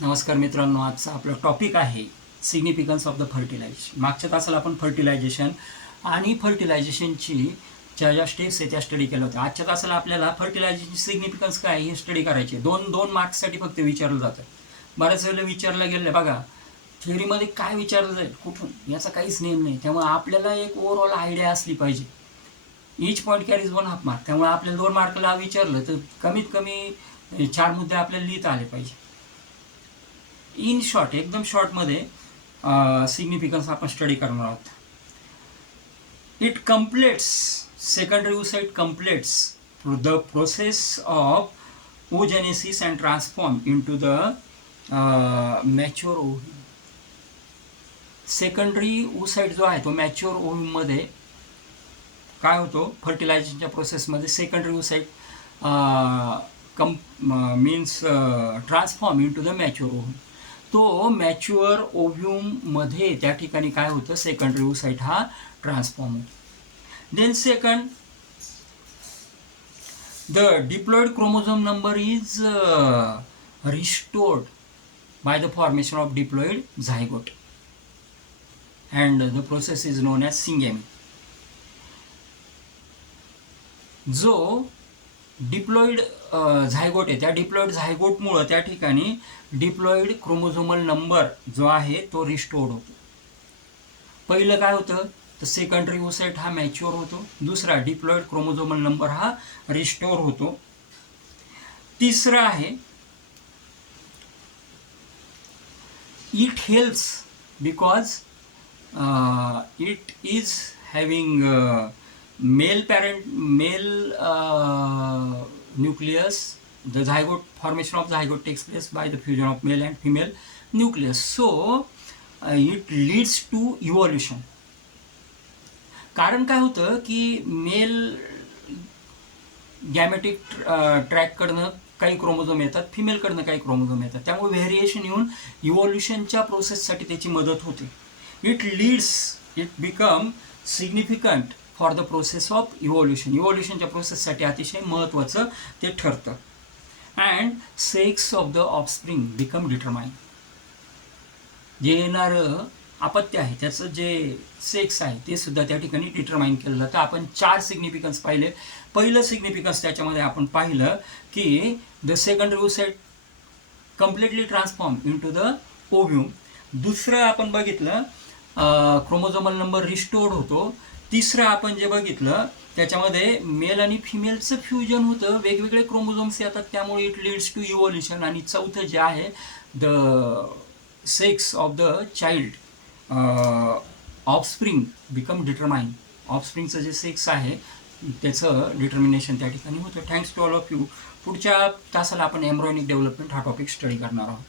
नमस्कार मित्रांनो, आजचा आपला टॉपिक आहे सिग्निफिकन्स ऑफ द फर्टिलायझेशन. मागच्या तासाला आपण फर्टिलायझेशन आणि फर्टिलायझेशनची ज्या स्टेप्स आहेत त्या स्टडी केल्या होत्या. आजच्या तासाला आपल्याला फर्टिलायझेशनची सिग्निफिकन्स काय हे स्टडी करायची. दोन मार्क्ससाठी फक्त विचारलं जातं. बऱ्याच वेळेला विचारलं गेलं बघा, थिअरीमध्ये काय विचारलं जाईल कुठून याचा काहीच नियम नाही. त्यामुळे आपल्याला एक ओव्हरऑल आयडिया असली पाहिजे. Each point carries 1/2 mark. त्यामुळे आपल्याला 2 मार्कला विचारलं तर कमीत कमी 4 मुद्दे आपल्याला लिहिता आले पाहिजे. इन शॉर्ट, एकदम शॉर्टमध्ये सिग्निफिकन्स आपण स्टडी करणार आहोत. It completes, secondary oocyte completes the process of oogenesis and transform into the mature ovum. Secondary oocyte जो आहे तो मॅच्युअर ओव्ह्यूममध्ये काय होतो, फर्टिलायझेशनच्या प्रोसेसमध्ये secondary oocyte means transform into the mature ovum. तो मॅच्युअर ओव्ह्यूममध्ये त्या ठिकाणी काय होतं, सेकंडरी oocyte हा ट्रान्सफॉर्म होतो. Then second, the diploid chromosome number is restored by the formation of diploid zygote and the process is known as syngamy. जो diploid zygote आहे त्या डिप्लॉइड झायगोटमुळं त्या ठिकाणी डिप्लॉइड क्रोमोझोमल नंबर जो आहे तो रिस्टोर्ड होतो. पहिलं काय होतं तर सेकंडरी oocyte हा मॅच्युअर होतो. दुसरा डिप्लॉइड क्रोमोझोमल नंबर हा रिस्टोर होतो. तिसरं आहे it helps because it is having male nucleus. The zygote formation of zygote takes place by the fusion of male and female nucleus. So it leads to evolution. कारण काय होतं की mail गॅमेटिक ट्रॅककडनं काही chromosome येतात, फिमेलकडनं काही क्रोमोझोम येतात. त्यामुळे variation येऊन इव्हॉल्युशनच्या प्रोसेससाठी त्याची मदत होते. It become significant for the process of evolution. इव्हॉल्युशनच्या प्रोसेससाठी अतिशय महत्त्वाचं ते ठरतं. And sex of the offspring become determine. जे येणारं अपत्य आहे त्याचं जे सेक्स आहे ते सुद्धा त्या ठिकाणी डिटरमाइन केलं जातं. आपण 4 सिग्निफिकन्स पाहिले. पहिलं सिग्निफिकन्स त्याच्यामध्ये आपण पाहिलं की the secondary oocyte completely transform into the ovum. दुसरं आपण बघितलं क्रोमोझोमल नंबर रिस्टोर्ड होतो. तिसरं आपण जे बघितलं त्याच्यामध्ये मेल आणि फिमेलचं फ्युजन होतं, वेगवेगळे क्रोमोझोम्स येतात, त्यामुळे इट लीड्स टू इव्हॉल्युशन. आणि चौथं जे आहे the sex of the child offspring become determine. ऑफस्प्रिंगचं जे सेक्स आहे त्याचं डिटर्मिनेशन त्या ठिकाणी होतं. Thanks to all of you. पुढच्या तासाला आपण एम्ब्रॉयनिक डेव्हलपमेंट हा टॉपिक स्टडी करणार आहोत.